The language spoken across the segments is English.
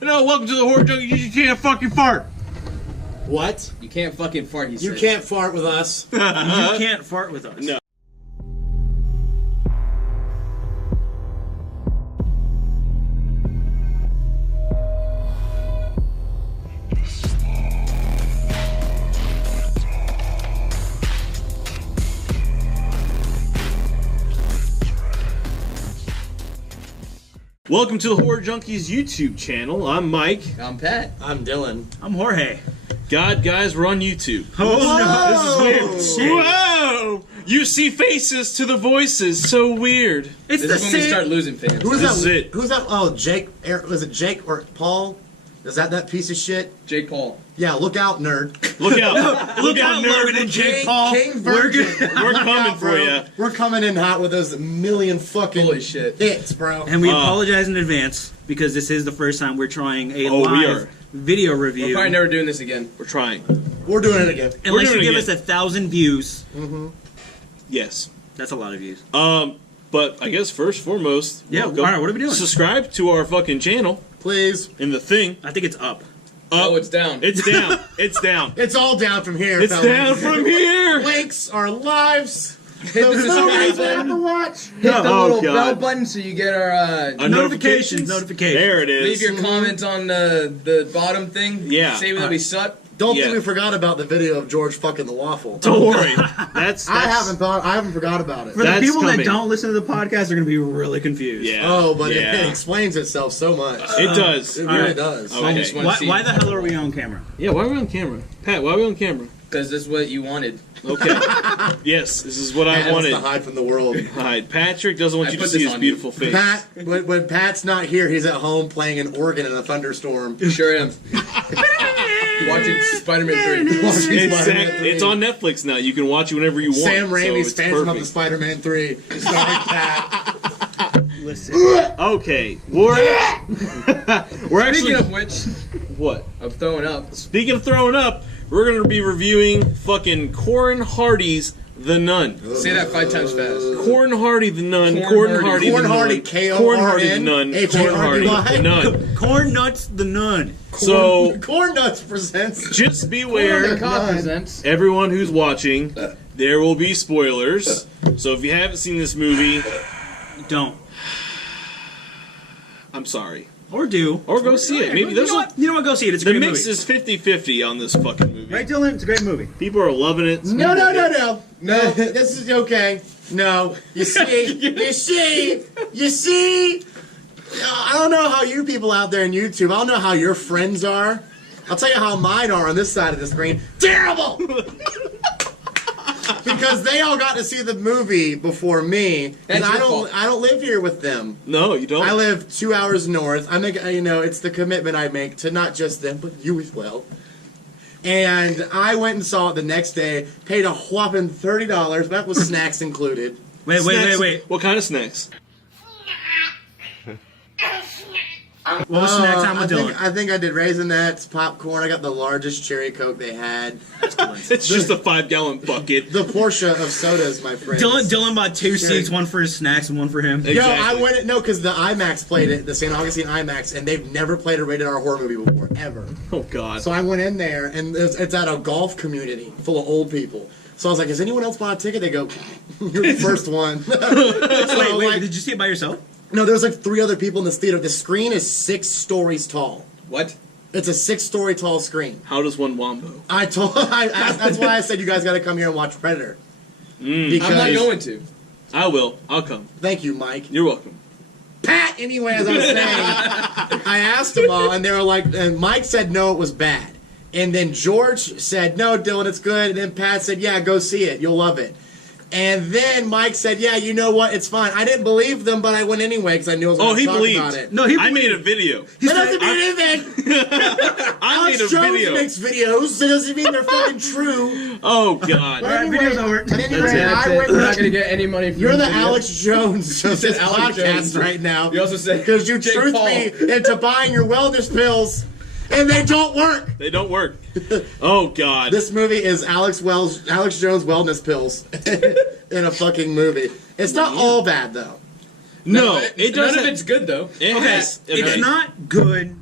No, welcome to the Horror Junkies. You can't fucking fart. What? You can't fucking fart, he said. You can't fart with us. You can't fart with us. No. Welcome to the Horror Junkies YouTube channel. I'm Mike. I'm Pat. I'm Dylan. I'm Jorge. God, guys, we're on YouTube. Oh no, this is weird. Whoa! You see faces to the voices. So weird. It's This is when we start losing fans. Who's This that? is it. Who's that? Oh, Jake. Was it Jake or Paul? Is that piece of shit? Jake Paul. Yeah, look out, nerd. Look out! Look out, Logan nerd! and Jake Paul. King We're Virgin. good. We're Look coming out, for bro. ya. We're coming in hot with those million fucking Holy shit. hits, bro. And we apologize in advance because this is the first time we're trying a Oh, we live are. video We're review. probably never doing this again. We're trying. We're doing it again. We're Unless doing you it give us again. 1,000 views. Yes. That's a lot of views. But I guess first, foremost, Yeah, welcome. alright, what are we doing? Subscribe to our fucking channel Please. in the thing. I think it's up. Oh, it's down. It's down. It's down. It's all down from here. It's fellas. down from here. Links, our lives. Hit the subscribe button. to watch. Hit the Oh, little God. bell button so you get our Notifications. There it is. leave your comments on the bottom thing. Yeah. Say that we suck. Don't Yeah. think we forgot about the video of George fucking the waffle. Don't worry. That's I haven't forgot about it. For the That's people coming. that don't listen to the podcast, they're going to be really confused. Yeah. Oh, but yeah. it explains itself so much. It does. It really Alright. does. Okay. I just want to see. Why the hell are we on camera? Yeah, why are we on camera? Pat, why are we on camera? Because this is what you wanted. Okay. Yes, this is what I Pat wants wanted. to hide from the world. Hide. Patrick doesn't want I you to put see this his on beautiful face. Pat, when Pat's not here, he's at home playing an organ in a thunderstorm. Sure am. Watching Spider-Man 3. Watching Spider-Man 3. It's on Netflix now. You can watch it whenever you want. Sam so Raimi's it's Phantom of the perfect. Spider-Man 3. Starring Pat. Listen. Okay, we're actually Speaking of which, what? I'm throwing up. Speaking of throwing up, we're gonna be reviewing fucking Corin Hardy's The Nun. Say that 5 times fast. Corin Hardy the Nun. Corn Corin Hardy Corn the Hardy, Nun. K-O-R-N, Corn Hardy the Nun. Corn Hardy H-A-R-D-Y. the Nun. Corn Nuts the Nun. So Corn Nuts presents. just beware, Cobb presents. everyone who's watching. There will be spoilers. So if you haven't seen this movie, Don't. I'm sorry. Or do. Or go see it. Maybe there's You know what? Go see it. It's a the great mix movie. is 50-50 on this fucking movie. Right, Dylan? It's a great movie. People are loving it. No. This is okay. No. You see. I don't know how you people out there in YouTube, I don't know how your friends are. I'll tell you how mine are on this side of the screen. Terrible! Because they all got to see the movie before me. And That's your fault. I don't live here with them. No, you don't. I live 2 hours north. I make, it's the commitment I make to not just them, but you as well. And I went and saw it the next day, paid a whopping $30. That was snacks included. Wait. What kind of snacks? What was snack time with Dylan? I think I did Raisinets, popcorn. I got the largest cherry Coke they had. It's just a 5-gallon bucket. The Porsche of sodas, my friend. Dylan bought 2 seats, one for his snacks and one for him. Exactly. Yo, I went because the IMAX played it, the St. Augustine IMAX, and they've never played a rated R horror movie before, ever. Oh God. So I went in there, and it's at a golf community full of old people. So I was like, "Has anyone else bought a ticket?" They go, "You're the first one." So, Wait, like, did you see it by yourself? no, there's like 3 other people in this theater. The screen is 6 stories tall. What? It's a 6-story tall screen. How does one wombo? That's why I said you guys got to come here and watch Predator. Because, I'm not going to. I will. I'll come. Thank you, Mike. You're welcome. Pat, anyway, as I was saying, I asked them all, and they were like, and Mike said no, it was bad. And then George said, no, Dylan, it's good. And then Pat said, yeah, go see it. You'll love it. And then Mike said, yeah, you know what? It's fine. I didn't believe them, but I went anyway because I knew I was going to talk about it. No, he I made a video. That doesn't mean anything. I made Alex a Jones video. makes videos. That doesn't mean they're fucking true. Oh God. But anyway, video's over. but anyway, That's I it. went. We're not going to get any money from You're the video. Alex Jones of this Alex podcast Jones. right now. You also said Because you Jake truth Paul. me into buying your wellness pills, and they don't work. They don't work. Oh God. This movie is Alex Jones wellness pills in a fucking movie. It's not all bad though. no, It it doesn't. None of it's good though. It Okay, has. it's not good.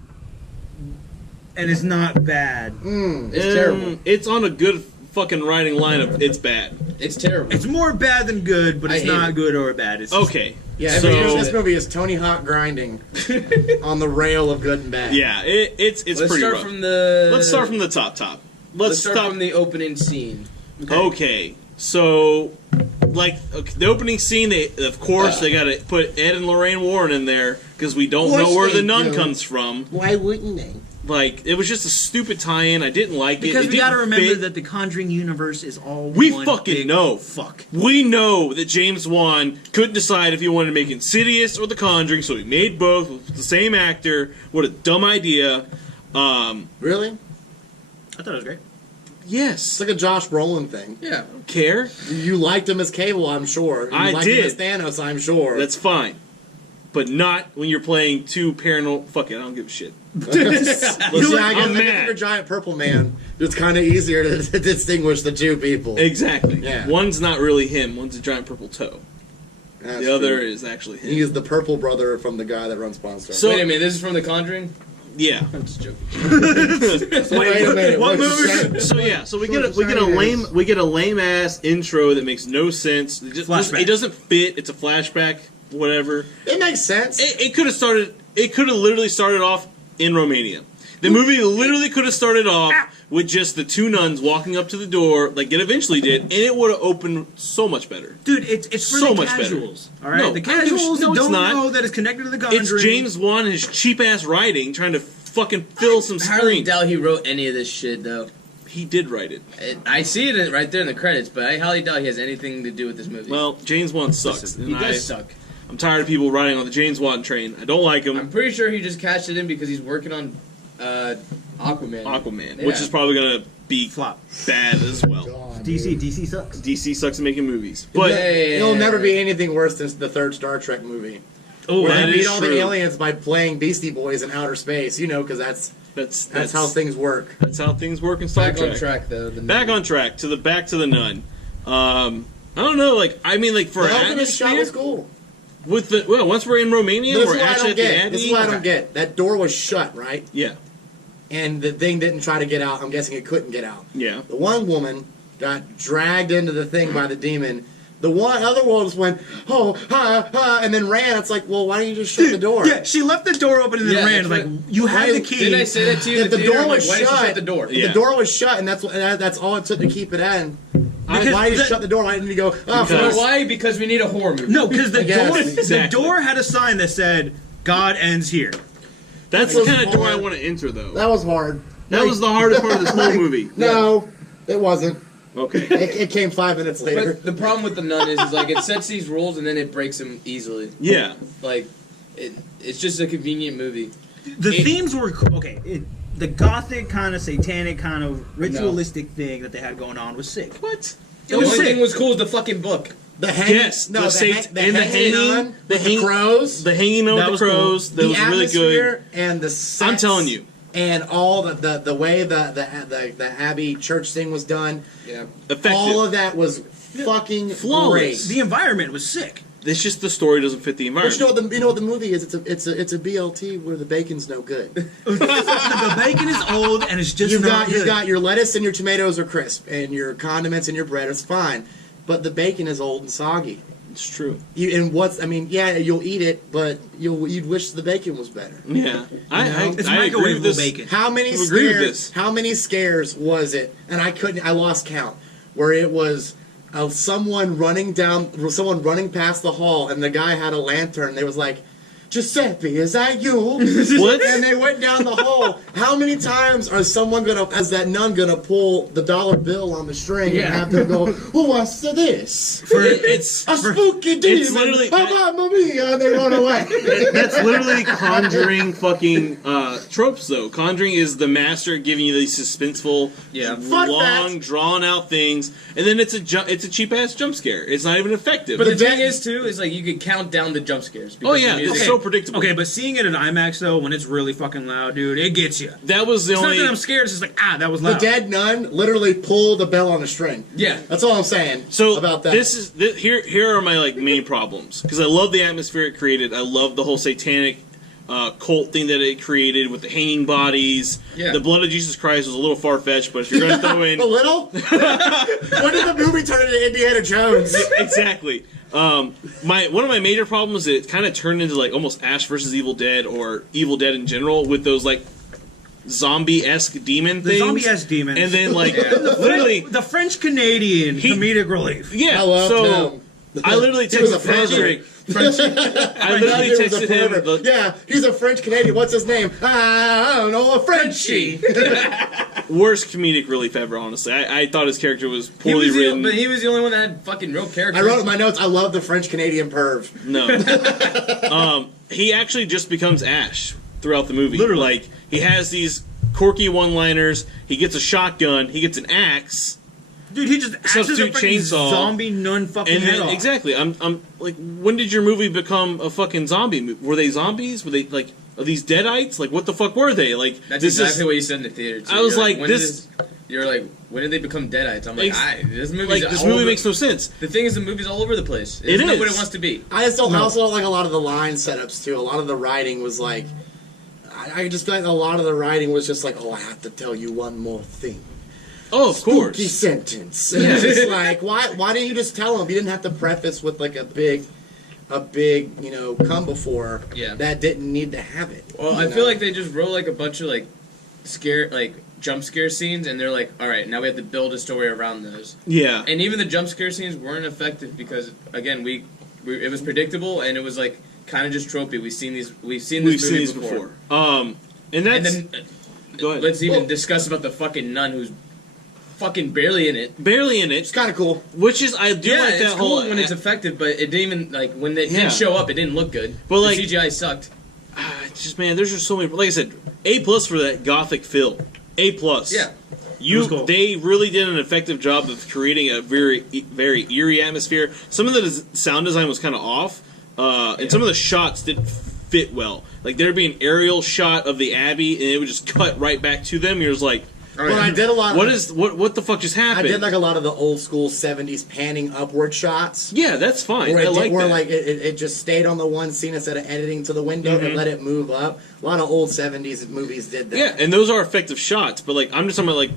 and it's not bad. It's terrible. It's on a good fucking writing line of it's bad. It's terrible. It's more bad than good, but I it's hate not it. good or bad. It's just- Okay. Yeah, So- this movie is Tony Hawk grinding on the rail of good and bad. Yeah, it's Let's pretty start rough. from the. Let's start from the top. Let's start from the opening scene. Okay, so like the opening scene, they gotta put Ed and Lorraine Warren in there because we don't know where the nun comes from. Why wouldn't they? Like it was just a stupid tie-in. I didn't like because it. we gotta remember fit. that the Conjuring universe is all We one fucking big know. Fuck. We know that James Wan couldn't decide if he wanted to make Insidious or The Conjuring, so he made both with the same actor. What a dumb idea. Really? I thought it was great. Yes. It's like a Josh Brolin thing. Yeah. Care? You liked him as Cable, I'm sure. You I liked did. him as Thanos, I'm sure. That's fine. But not when you're playing two paranormal... Fuck it, I don't give a shit. Yeah, I guess I'm I think mad. you're a giant purple man. It's kind of easier to distinguish the two people. Exactly. Yeah. One's not really him. One's a giant purple toe. That's The other true. is actually him. He is the purple brother from the guy that runs Pawn Stars. So- Wait a minute, this is from The Conjuring? Yeah. I'm just joking. Wait a minute. what what's movie? the So yeah, so we get a lame ass intro that makes no sense. Flashback. It doesn't fit. It's a flashback. Whatever. It makes sense. It could have started. It could have literally started off in Romania. The movie literally could have started off with just the two nuns walking up to the door, like it eventually did, and it would have opened so much better. Dude, it's for So the much better. casuals. All right, No, the I don't give a casuals no, it's don't not. know that it's connected to the Conjuring. It's James Wan and his cheap ass writing trying to fucking fill some Hardly screen. doubt he wrote any of this shit, though. He did write it. I see it right there in the credits, but I highly doubt he has anything to do with this movie. Well, James Wan sucks. he and does suck. I'm tired of people riding on the James Wan train. I don't like him. I'm pretty sure he just cashed it in because he's working on Aquaman. Which is probably gonna be Flop. bad as well. God, DC sucks. DC sucks at making movies, but It'll never be anything worse than the third Star Trek movie. Oh, Where that they beat is all true. the aliens by playing Beastie Boys in outer space. You know, because that's how things work. That's how things work in Star Back Trek. on track, though. Back on track to the nun. I don't know. Like I mean, like for The opening shot atmosphere was cool. with the once we're in Romania, This we're is what I actually don't at the get. This is Abbey. what I don't get. That door was shut, right? Yeah, And the thing didn't try to get out. I'm guessing it couldn't get out. yeah. The one woman got dragged into the thing by the demon. The one other one just went, oh, ha, ha, and then ran. It's like, well, why don't you just shut the door? Yeah, she left the door open and then Yeah, ran. that's Like, right. you have Why- the key. Didn't I say that to you? If in the theater? door I'm was like, why did you shut, shut the door? Yeah. The door was shut, and that's all it took to keep it in. Because Why did you the- shut the door? Why didn't you go? Oh, Because- You know first- why? Because we need a horror movie. No, because I guess. the Exactly. door had a sign that said, God ends here. That's That the was kind of door I hard. want to enter, though. That was hard. That was the hardest part of this whole movie. No, it wasn't. Okay. It came 5 minutes later. But the problem with the nun is like it sets these rules and then it breaks them easily. Yeah. Like, it's just a convenient movie. The themes were cool. Okay, the gothic kind of satanic kind of ritualistic thing that they had going on was sick. What? The was only sick. thing was cool was the fucking book. The hanging, Yes, no, the the, sat- the and the hanging hanging- on the with hang- the crows, The hanging out That with the was cool. crows. That the was really atmosphere, good. and the sets, I'm telling you. and all the way the Abbey church thing was done. Yeah. Effective. All of that was fucking Flawless. great. The environment was sick. It's just the story doesn't fit the But environment. you know what the movie is? It's a BLT where the bacon's no good. The bacon is old and it's just You've not got good. your lettuce and your tomatoes are crisp, and your condiments and your bread is fine, but the bacon is old and soggy. It's true. You'll eat it, but you'd wish the bacon was better. Yeah. I It's agree with microwavable this. bacon. How many I agree with scares? this. How many scares was it? And I lost count. Where it was someone running past the hall, and the guy had a lantern. And they was like, Giuseppe, is that you? What? And they went down the hall. How many times is that nun gonna pull the dollar bill on the string and Yeah. have them go, oh, what's this? It's A spooky demon! literally- Mamma mia! And they run away. that's literally Conjuring fucking tropes, though. Conjuring is the master at giving you these suspenseful, Yeah. Fun long, fact. drawn out things, and then it's a cheap ass jump scare. It's not even effective. But the The thing dead- is, too, is like you could count down the jump scares. oh because yeah, the it's music- so predictable. Okay, but seeing it in IMAX though, when it's really fucking loud, dude, it gets you. that was the It's not only. that I'm scared. It's just like that was The loud. dead nun literally pulled the bell on a string. Yeah. That's all I'm saying So about that. here are my like main problems because I love the atmosphere it created. I love the whole satanic cult thing that it created with the hanging bodies. Yeah. The blood of Jesus Christ was a little far-fetched, but if you're going to throw in... A little? When did the movie turn into Indiana Jones? Exactly. One of my major problems is it kind of turned into like almost Ash versus Evil Dead or Evil Dead in general with those like zombie-esque demon things. The zombie-esque demons. And then like literally the French-Canadian comedic relief. yeah. I love So him. I literally He was a texted Patrick. French. I literally He was a texted him. pervert. Yeah, he's a French Canadian. What's his name? I don't know, a Frenchie. Worst comedic relief ever, honestly. I thought his character was poorly written. But he was the only one that had fucking real character. I wrote in my notes, I love the French Canadian perv. No. He actually just becomes Ash throughout the movie. Literally. Like, he has these quirky one-liners, he gets a shotgun, he gets an axe, Dude, he just axes a Substitute fucking chainsaw. zombie nun fucking and head then, off. exactly, I'm like, when did your movie become a fucking zombie movie? Were they zombies? Were they, like, are these deadites? Like, what the fuck were they? Like, That's this exactly is, what you said in the theater, too. I was You're like, when this- You're like, when did they become deadites? I'm like, this movie's like, this all movie over- makes no sense. The thing is, the movie's all over the place. It It's not is. what it wants to be. I just don't, also don't like a lot of the line setups, too. A lot of the writing was like, I just feel like a lot of the writing was just like, oh, I have to tell you one more thing. Oh, of Spooky course. sentence. And it's just like, why didn't you just tell him? You didn't have to preface with like a big, come before Yeah. that didn't need to have it. Well, you I know? feel like they just wrote like a bunch of like jump scare scenes, and they're like, all right, now we have to build a story around those. Yeah. And even the jump scare scenes weren't effective because, again, we it was predictable and it was like kind of just tropey. We've seen this movie before. And that's... And then go ahead. let's even discuss about the fucking nun who's fucking barely in it. Barely in It's it, kind of cool. which is, I do like that it's whole... cool when it's effective, but it didn't even like when it Yeah. did show up, it didn't look good. But, The like- CGI sucked. It's just, man, there's just so many... Like I said, A+ for that gothic feel. A+. Yeah. It was cool. They really did an effective job of creating a very, very eerie atmosphere. Some of the sound design was kind of off, and some of the shots didn't fit well. Like, there'd be an aerial shot of the Abbey, and it would just cut right back to them. You're just like, Well, I did a lot. what the fuck just I happened? did like a lot of the old school '70s panning upward shots. Yeah, that's fine. Where, I like that. like it just stayed on the one scene instead of editing to the window and let it move up. A lot of old '70s movies did that. Yeah, and those are effective shots, but like I'm just talking about like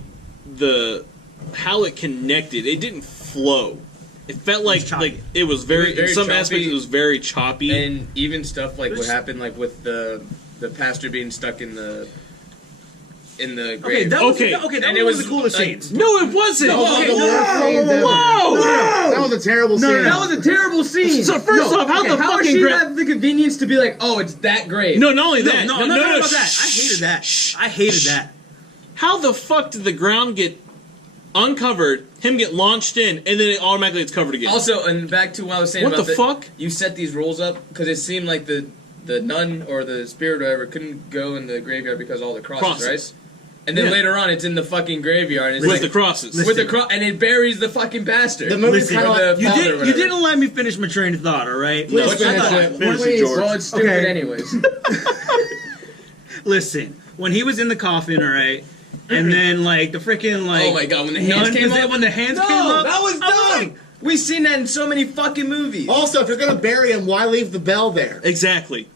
how it connected. It didn't flow. It felt like it was very, very in some choppy. aspects it was very choppy. And even stuff like what happened like with the pastor being stuck in the Okay, grave. that was, Okay. that And was it one of was the coolest like- scenes. no, it wasn't. That was one of the Okay, worst scenes ever. Whoa! That was a terrible scene. That was a terrible scene. So first off, how the how does fucking she gra- have the convenience to be like, oh, it's that great? No, not only that. No, I'm not talking about that. I shh, hated that. shh, I hated shh. that. How the fuck did the ground get uncovered, him get launched in, and then it automatically it's covered again? Also, and back to what I was saying What about the fuck? You set these rules up because it seemed like the nun or the spirit or whatever couldn't go in the graveyard because of all the crosses, right? And then Yeah. later on, it's in the fucking graveyard. And it's with like, the crosses. with the and it buries the fucking bastard. The movie's Listen, kind of or like the You father or didn't. You whatever. didn't let me finish my train of thought. All right. Please Which I finish thought- it. Finish it, Please. George. Well, it's stupid Okay. anyways. Listen, when he was in the coffin, all right, and then like the freaking like. Oh my God, when the hands came up? When the hands No, came up, that was I dumb. like, We've seen that in so many fucking movies. Also, if you're gonna bury him, why leave the bell there? Exactly.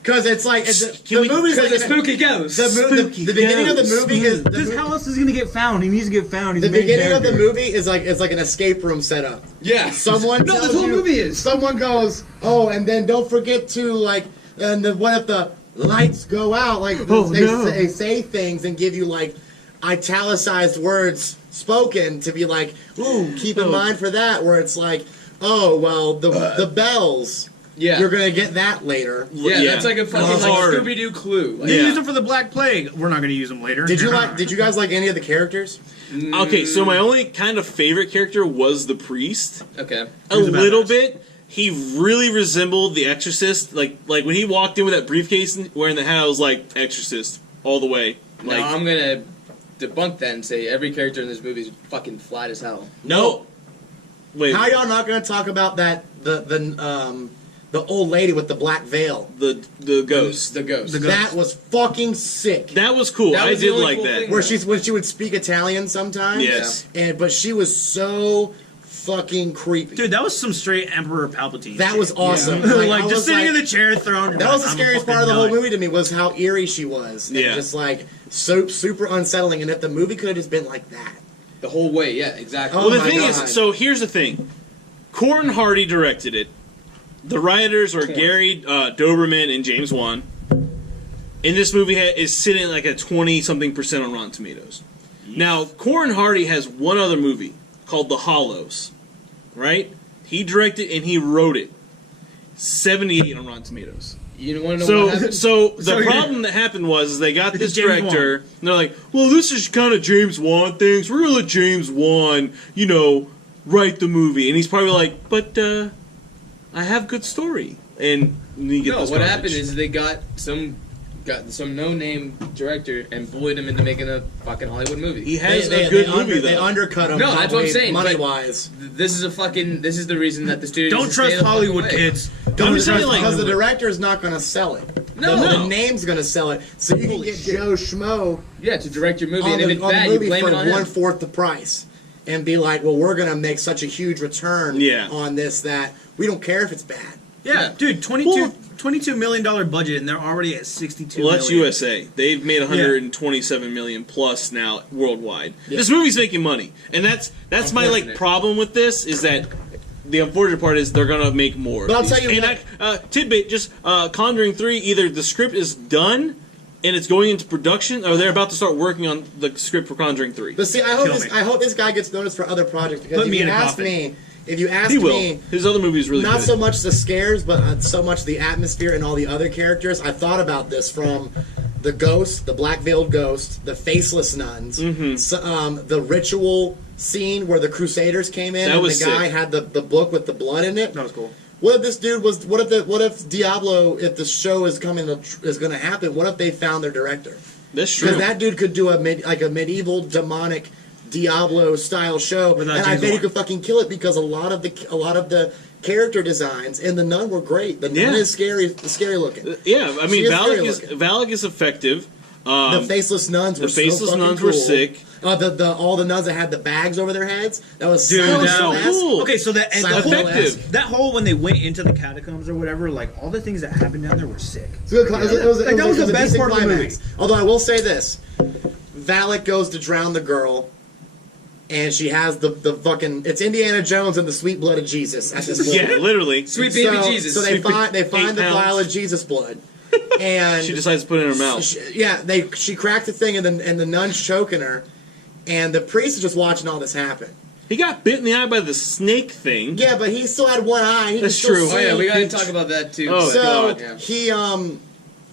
Because it's like the we- movie's like Because the spooky ghost. the beginning of the movie is Because how else is he gonna get found? He needs to get found. He's the main beginning of the character. movie is like it's like an escape room setup. Yeah. Someone No, tells this whole you, movie is. Someone goes, oh, and then don't forget to like, and the, what if the lights go out? Like they say things and give you like italicized words spoken to be like, ooh, keep in mind for that. Where it's like, oh well, the bells. Yeah. You're gonna get that later. Yeah, that's like a fucking That's like hard. Scooby Doo clue. Like, They Yeah. used him for the Black Plague. We're not gonna use him later. Did you guys like any of the characters? Okay, so my only kind of favorite character was the priest. Okay. A Who's the little badass? bit. He really resembled the Exorcist. Like when he walked in with that briefcase and wearing the hat, I was like, Exorcist all the way. Like, Now I'm gonna debunk that and say every character in this movie is fucking flat as hell. no. Wait, How y'all not gonna talk about that the old lady with the black veil? the ghost. The ghost. That was fucking sick. That was cool. That I was the did only like cool that. thing. Where when she would speak Italian sometimes. Yes. But she was so fucking creepy. Dude, that was some straight Emperor Palpatine. That shit. was awesome. Like, I just was sitting like- in the chair, throne. That was the scariest part of the whole movie to me, was how eerie she was. And Yeah. just like so super unsettling. And if the movie could have just been like that. The whole way, yeah, exactly. Oh Well, the my thing God. is, so here's the thing. Corin Hardy directed it. The writers are Gary Doberman and James Wan. And this movie is sitting at like a 20-something% on Rotten Tomatoes. Now, Corin Hardy has one other movie called The Hollows, right? He directed and he wrote it. 78 on Rotten Tomatoes. You want to know what happened? So the So problem that happened was they got this James director, and they're like, well, this is kind of James Wan things. We're going to let James Wan, write the movie. And he's probably like, but I have good story. And you get No, this what garbage. happened is they got some no-name director and bullied him into making a fucking Hollywood movie. He has a good movie, They though. undercut him. No, that's what I'm saying, Money but- wise. This is the reason that the studio Don't needs to stay trust the fucking Hollywood, way. kids. I'm Don't just saying, trust like- Because the Hollywood. director's not going to sell it. No. The name's going to sell it. So you can get Joe Schmo Yeah, to direct your movie, on and if the, it's on bad, the you movie blame for it on him. 1/4 the price. And be like, well, we're going to make such a huge return Yeah. on this that we don't care if it's bad. Yeah, dude, $22 million budget, and they're already at 62 Well, that's million. USA. They've made 127 million plus now worldwide. This movie's making money, and that's my Unfortunate. problem with this is that the unfortunate part is they're gonna make more. But I'll tell you and what- tidbit, just Conjuring 3, either the script is done and it's going into production, or they're about to start working on the script for Conjuring 3. But see, Kill me. I hope this guy gets noticed for other projects because Put if me you in a ask coffin. me, if you ask He will. me, His other movie is really not good. so much the scares, but so much the atmosphere and all the other characters. I thought about this from the ghost, the black veiled ghost, the faceless nuns, the ritual scene where the Crusaders came in That and was the guy sick. had the book with the blood in it. That was cool. What if this dude was? What if Diablo? If the show is going to happen? What if they found their director? That's true. Because that dude could do a medieval demonic Diablo style show, Without and I James bet he Wan. could fucking kill it because a lot of the character designs in the nun were great. The nun Yeah. is scary looking. Yeah, I mean, She is scary Valak is effective. The faceless nuns were the faceless so fucking nuns cool. were sick. All the nuns that had the bags over their heads. That was Dude, so that was cool. cool. Okay, so that and the Silent whole, Hill-esque. Effective. that whole when they went into the catacombs or whatever, like all the things that happened down there were sick. It was Like, that was the a best decent part of the climax. movie. Although I will say this, Valak goes to drown the girl, and she has the fucking. It's Indiana Jones and the sweet blood of Jesus at this point. Yeah, literally. Sweet baby Jesus. So they Sweet find 8 the pounds. vial of Jesus blood, and She decides to put it in her mouth. she cracked the thing, and the nun's choking her, and the priest is just watching all this happen. He got bit in the eye by the snake thing. Yeah, but he still had one eye. He That's could still true. Oh yeah, see. we gotta talk about that too. Oh, So God. Yeah. he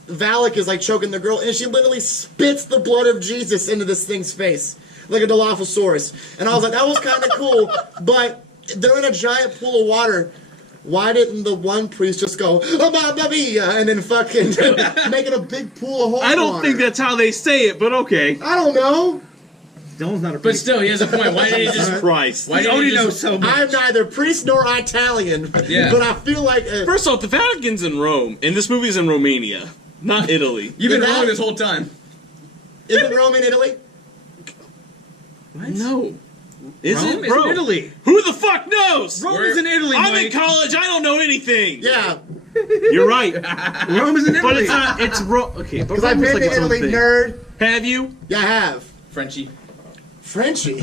Valak is like choking the girl, and she literally spits the blood of Jesus into this thing's face, like a Dilophosaurus. And I was like, that was kind of cool, but they're in a giant pool of water. Why didn't the one priest just go, and then fucking make it a big pool of holy I don't water? think that's how they say it, but okay. I don't know. Dylan's not a But priest. still, he has a point. Why did he just? Christ. Why He did only he knows just? so much. I'm neither priest nor Italian, Yeah. but I feel like First off, the Vatican's in Rome, and this movie's in Romania, not Italy. You've been Did wrong that- this whole time. isn't Rome in Italy? No. Is Rome it? is in Italy. Who the fuck knows? Rome We're- is in Italy, I'm Mike. in college. I don't know anything. Yeah, You're right. Rome is in Italy. But it's not. It's Rome. Okay, but because I've Rome is been like to Italy, something. nerd. Have you? Yeah, I have. Frenchie. Frenchie.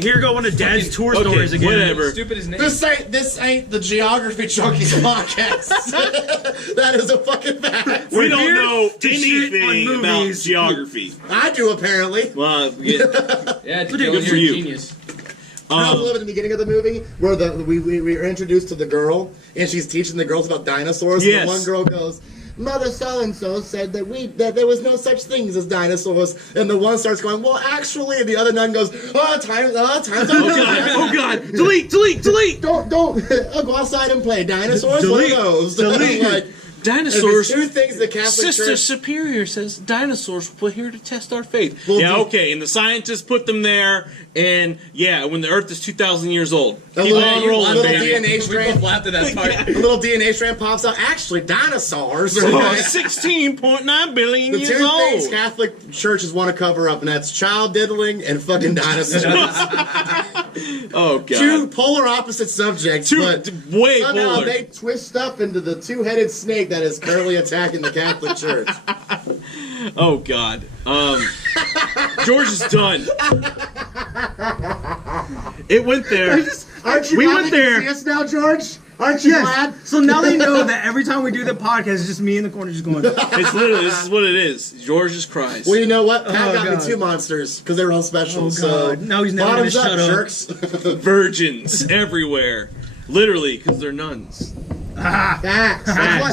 Here go one of Dad's tour Okay, stories again. whatever. Stupid as name. This ain't the Geography Junkies podcast. That is a fucking fact. We don't here know to shit on anything about movies. geography. I do apparently. Well, yeah. Yeah, it's Good Dylan, for you're a you. genius. I love at the beginning of the movie where we are introduced to the girl and she's teaching the girls about dinosaurs. Yes. And the one girl goes, "Mother so and so said that there was no such things as dinosaurs." And the one starts going, "Well, actually," and the other nun goes, times Oh god! Oh god! Delete! Delete! Delete! Don't I'll go outside and play dinosaurs. Delete. What are those? Delete. Like, Dinosaurs. Two things the Catholic Sister Church. Superior says dinosaurs were put here to test our faith. Well, yeah, do- okay, and the scientists put them there, and yeah, when the Earth is 2,000 years old. A Keep little- on you- rolling, little baby. DNA We strand. both laughed at that part. A little DNA strand pops out. Actually, dinosaurs. Are Oh, 16.9 billion the years two things old. Catholic churches want to cover up, and that's child diddling and fucking dinosaurs. Oh, God. Two polar opposite subjects, but way somehow polar. they twist up into the two-headed snake that is currently attacking the Catholic Church. Oh, God. George is done. It went there. Aren't you We glad went they can there. see us now, George? Aren't you glad? So now they know that every time we do the podcast, it's just me in the corner just going. It's literally, this is what it is. George just cries. Well, you know what? Pat Oh, got God. me 2 monsters because they were all special. Oh, So God. Now he's never bottoms gonna up, shut up. jerks. Virgins everywhere. Literally, because they're nuns. Facts.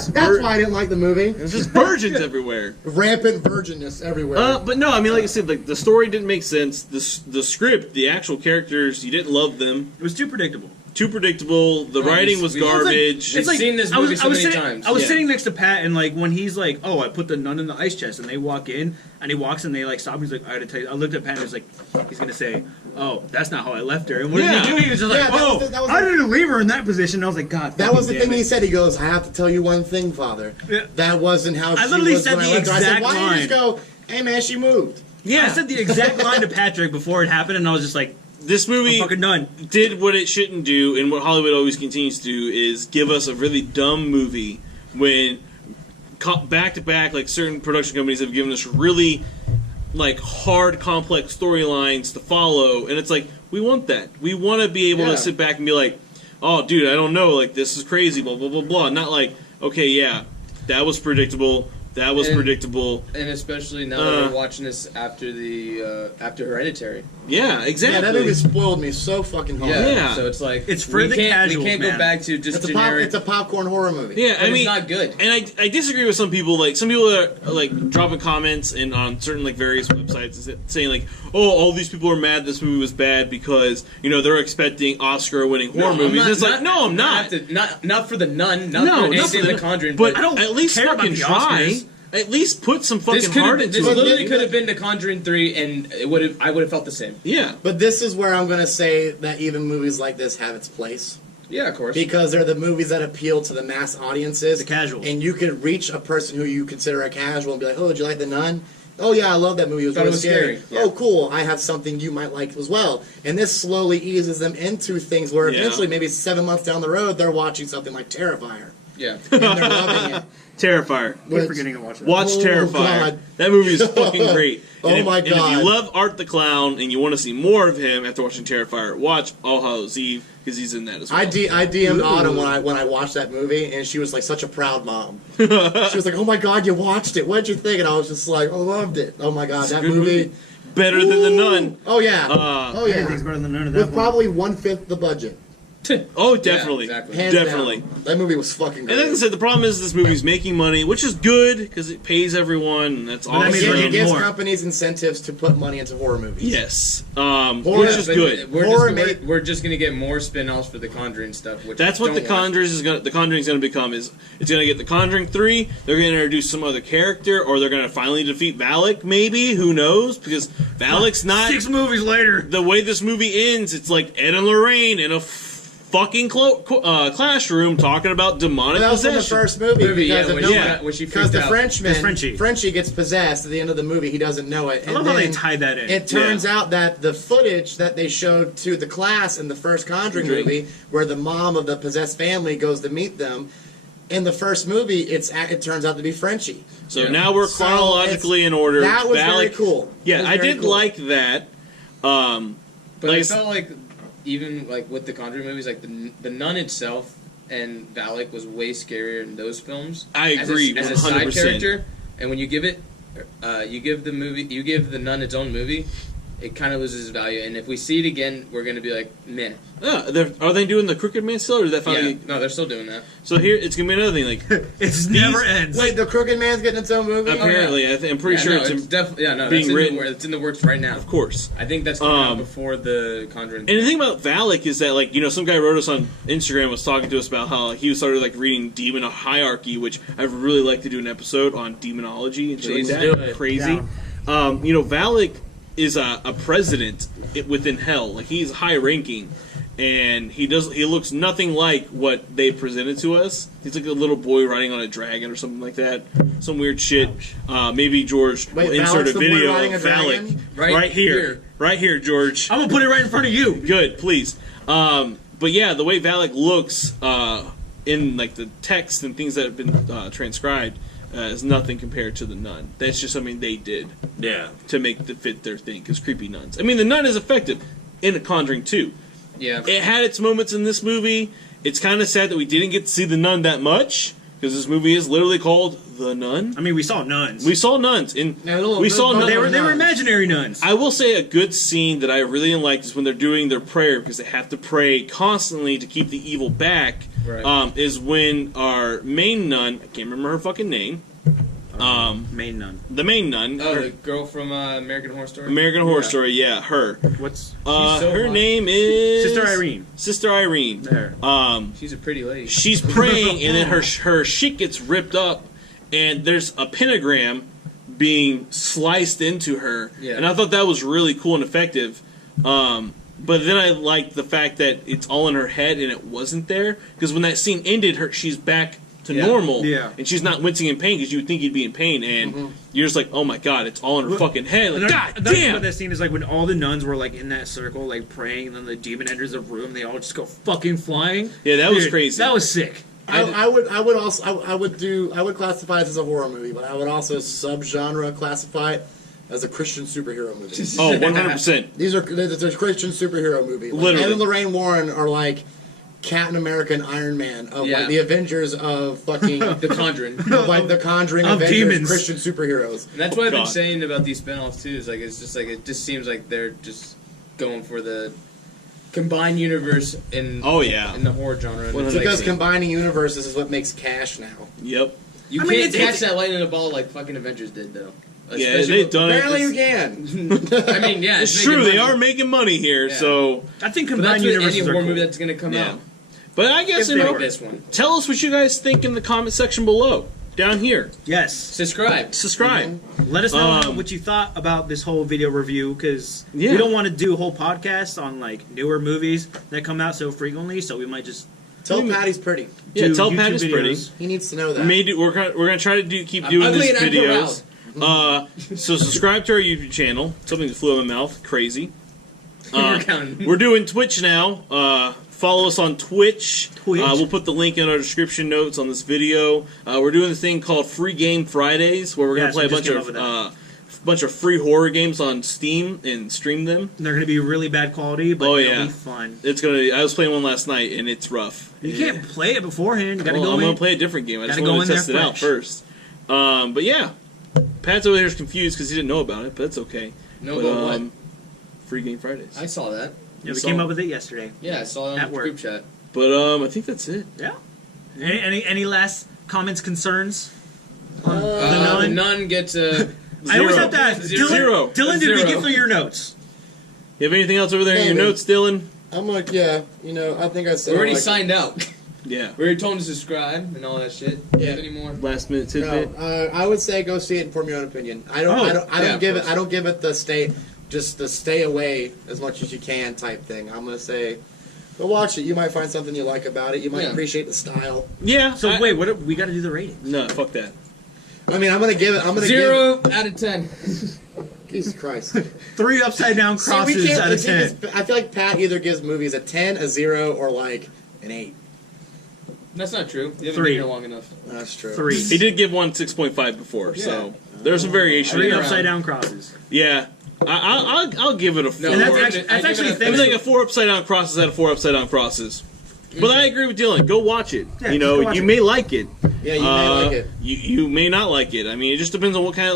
That's why I didn't like the movie. There's just virgins everywhere. Rampant virginness everywhere. But no, I mean, like I said, like the story didn't make sense. The script, the actual characters, you didn't love them. It was too predictable. Too predictable. The writing was we- garbage. We've seen this movie so many sitting, times. I was Yeah. sitting next to Pat, and like when he's like, "Oh, I put the nun in the ice chest," and they walk in, and he walks, and they like stop. He's like, "I gotta tell you." I looked at Pat, and he was like, "He's gonna say, oh, that's not how I left her." And what Yeah. did he do? He was just Yeah, like, that "Oh, was the- that was how the- did you leave her in that position?" And I was like, "God." that was the fucking thing damn he it." said. He goes, "I have to tell you one thing, Father. Yeah. That wasn't how she literally was said when I the left her." I said, exact "Why didn't you just line. go, hey man, she moved?" yeah, I said the exact line to Patrick before it happened, and I was just like, this "I'm movie fucking done." did what it shouldn't do, and what Hollywood always continues to do is give us a really dumb movie when back to back, like certain production companies have given us really like hard, complex storylines to follow, and it's like we want that. We want to be able Yeah. to sit back and be like, "Oh, dude, I don't know, like this is crazy," blah blah blah blah. Not like, "Okay, yeah, that was predictable. That was And- predictable." And especially now that we're watching this after the after Hereditary. Yeah, exactly. Yeah, that movie spoiled me so fucking hard. Yeah. So it's like It's for we the can't, casuals, We can't man. go back to just generic. It's a popcorn horror movie. Yeah, I and mean, it's not good. And I disagree with some people. Like some people are like dropping comments and on certain like various websites saying like, "Oh, all these people are mad this movie was bad because they're expecting Oscar-winning horror I'm movies." not- And it's like, no, I'm not. Not for the Nun. Not No, for not anything for in the- the Conjuring. But I don't at least care about fucking the try. Oscars. At least put some fucking this could heart have into this it. literally could have been The Conjuring 3, and I would have felt the same. Yeah, But this is where I'm going to say that even movies like this have its place. Yeah, of course. Because they're the movies that appeal to the mass audiences. The casuals. And you could reach a person who you consider a casual and be like, "Oh, did you like The Nun? Oh, yeah, I love that movie. It was Thought it really was scary. scary. Yeah. Oh, cool. I have something you might like as well." And this slowly eases them into things where Yeah. eventually, maybe 7 months down the road, they're watching something like Terrifier. yeah. And they're loving it. Terrifier. We're Which- forgetting to watch that. Watch Oh, Terrifier. God. That movie is fucking great. Oh, And my and if God. you love Art the Clown and you want to see more of him after watching Terrifier, watch All Hallows Eve because he's in that as well. I DM'd Autumn when I watched that movie, and she was like such a proud mom. She was like, "Oh my God, you watched it? What'd you think?" And I was just like, "I loved it. Oh my God, It's a that good movie. Better than The Nun. Oh yeah, oh yeah." Everything's better than none of that. With one. probably 1/5 the budget. Oh, definitely. Yeah, exactly. Hands Definitely. down. That movie was fucking And great. like I said, the problem is this movie's making money, which is good because it pays everyone, and that's that awesome. means we're it getting gives more. companies incentives to put money into horror movies. Yes, Horror- which is But good. We're just gonna get more spin-offs for the Conjuring stuff. Which That's what don't the want. Conjuring is going. The Conjuring is going to become is it's going to get the Conjuring 3. They're going to introduce some other character, or they're going to finally defeat Valak. Maybe, who knows? Because Valak's not 6 movies later. the way this movie ends. It's like Ed and Lorraine in a fucking classroom talking about demonic Well, that was in the possession. first movie Yeah, because when of she- no- when she because freaked the out. Frenchman, Frenchie. gets possessed at the end of the movie. He doesn't know it. I love how they tied that in. It turns out that the footage that they showed to the class in the first Conjuring movie, where the mom of the possessed family goes to meet them, in the first movie, it turns out to be Frenchie. So Yeah. now we're So chronologically in order. That was very Valak- cool. Yeah, That was I very did cool. like that. But Like I I s- felt like even like with the Conjuring movies, like the Nun itself and Valak was way scarier in those films. I agree, as a side 100%. character, and when you give it, you give the Nun its own movie. it kind of loses value. And if we see it again, we're going to be like, meh. Yeah, are they doing the Crooked Man still, or is that finally? Yeah, no, they're still doing that. So here, it's gonna be another thing. Like it never ends. Wait, the Crooked Man's getting its own movie? apparently, I'm pretty sure it's definitely being written. It's in the works right now. Of course. I think that's coming out before the Conjuring. And the thing about Valak is that, like, some guy wrote us on Instagram, was talking to us about how he started, like, reading Demon Hierarchy, which I'd really like to do an episode on demonology and shit like that. do it. Crazy. Valak is a president within hell. Like, he's high ranking, and he looks nothing like what they presented to us. He's like a little boy riding on a dragon or something like that. Some weird shit. Maybe George will insert a video of Valak right here, George. I'm gonna put it right in front of you. Good, please. But yeah, the way Valak looks in like the text and things that have been transcribed is nothing compared to the nun. That's just something they did to make it fit their thing, because creepy nuns. I mean, the nun is effective in Conjuring 2. Yeah. It had its moments in this movie. It's kind of sad that we didn't get to see the nun that much, because this movie is literally called The Nun. I mean, we saw nuns. We saw nuns. And They were imaginary nuns. I will say a good scene that I really liked is when they're doing their prayer, because they have to pray constantly to keep the evil back. Right. Is when our main nun, I can't remember her fucking name. Main nun. The main nun. Oh, the girl from American Horror Story? American Horror Story, yeah, her. What's her name is Sister Irene. Sister Irene. There. She's a pretty lady. She's praying, and then her shit gets ripped up, and there's a pentagram being sliced into her. Yeah. And I thought that was really cool and effective. But then I liked the fact that it's all in her head and it wasn't there, because when that scene ended, she's back to normal, and she's not wincing in pain, because you would think you'd be in pain, and you're just like, oh my god, it's all in her fucking head. Like, god Another thing damn! about that scene is like when all the nuns were like in that circle, like praying, and then the demon enters the room, they all just go fucking flying. Yeah, that was crazy. That was sick. I would classify this as a horror movie, but I would also subgenre classify it as a Christian superhero movie. Oh, 100%. These are a Christian superhero movie. Like, Literally. Ed and Lorraine Warren are like Captain America and Iron Man of like the Avengers of fucking The Conjuring. like the Conjuring Of Avengers demons. Christian superheroes. And that's what I've been God. saying about these spinoffs too. Is like it's just like it just seems like they're just going for the combined universe in in the horror genre. And Well, it's that like, Because combining universes is what makes cash now. Yep. you I mean, can't it's- catch that lightning in a ball like fucking Avengers did though. Yeah, Especially they've done it. Apparently you can. I mean, yeah, It's true, they making money. are making money here, Yeah. so... I think But combined that's with universes any are horror cool. movie that's going to come Yeah. out. But I guess, If they you know, were. This one. tell us what you guys think in the comment section below. Down here. Yes. Subscribe. Subscribe. Let us know what you thought about this whole video review, because Yeah. we don't want to do a whole podcast on like newer movies that come out so frequently, so we might just Tell Patty's pretty. Yeah, do tell YouTube Pat is pretty. videos. He needs to know that. We're gonna try to keep I'm doing ugly these and I'm videos. So subscribe to our YouTube channel. Something that flew in my mouth. Crazy. We're counting. We're doing Twitch now. Follow us on Twitch. Twitch. We'll put the link in our description notes on this video. We're doing this thing called Free Game Fridays, where we're going Yes, to play we a just came up with bunch of free horror games on Steam and stream them. They're going to be really bad quality, but Oh, they'll yeah. be fun. It's gonna. I was playing one last night, and it's rough. You can't play it beforehand. You got to Well, go I'm in. gonna play a different game. I just Gotta go wanted to in test it there out fresh. first. But yeah, Pat's over here is confused because he didn't know about it, but that's okay. No, But, but what? Free Game Fridays. I saw that. Yeah, we saw came it. up with it yesterday. Yeah, I saw it At on the work. group chat. But I think that's it. Yeah. Any last comments, concerns? On The the nun? nun gets a. I always Zero. have to ask. Zero. Dylan, did we Zero. get through your notes? You have anything else over there in your Maybe. notes, Dylan? I'm like, yeah, I think I said We already like, signed out. Yeah. We already told him to subscribe and all that shit. Do you have any more? Last minute No, tidbit. I would say go see it and form your own opinion. I don't yeah, give of it. I don't give it the stay away as much as you can type thing. I'm gonna say, go watch it. You might find something you like about it. You might Yeah. appreciate the style. Yeah. So wait, what? We got to do the ratings. No, fuck that. I mean, I'm gonna give it. 0 out of 10. Jesus Christ. 3 upside down See, crosses out of 10. I feel like Pat either gives movies a 10, a 0, or like an 8. That's not true. You haven't 3. been here long enough. That's true. 3. He did give one 6.5 before, so there's some variation. 3 there. upside down crosses. Yeah. I'll give it a 4. No, And that's we're actually, gonna- that's I give actually it a I'm thanks thinking 4 upside down crosses out of 4 upside down crosses. But I agree with Dylan. Go watch it. Yeah, you know, watch you it. may like it. Yeah, you may like it. You may not like it. I mean, it just depends on what kind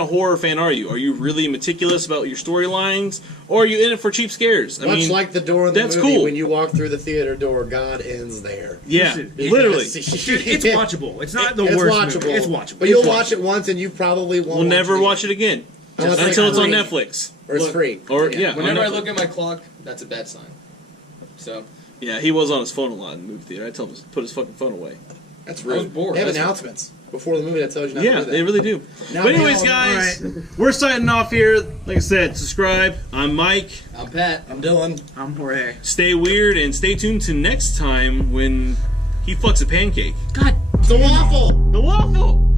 of horror fan are you? Are you really meticulous about your storylines, or are you in it for cheap scares? I Much mean, like the door in the that's movie, cool. when you walk through the theater door, God ends there. Yeah, Listen, literally. Dude, it's watchable. It's not the It's worst watchable. movie. It's watchable. But you'll It's watch it once, and you probably won't. We'll never watch it again Unless until it's on free. Netflix. Or it's free. Or yeah, Whenever on I Netflix. look at my clock, that's a bad sign. So Yeah, he was on his phone a lot in the movie theater. I told him to put his fucking phone away. That's I was rude. bored. They have That's announcements before the movie that tells you not to Yeah, do that. they really do. Now But anyways, we all- guys, we're signing off here. Like I said, subscribe. I'm Mike. I'm Pat. I'm Dylan. I'm Jorge. Stay weird and stay tuned to next time when he fucks a pancake. God. The waffle! The waffle!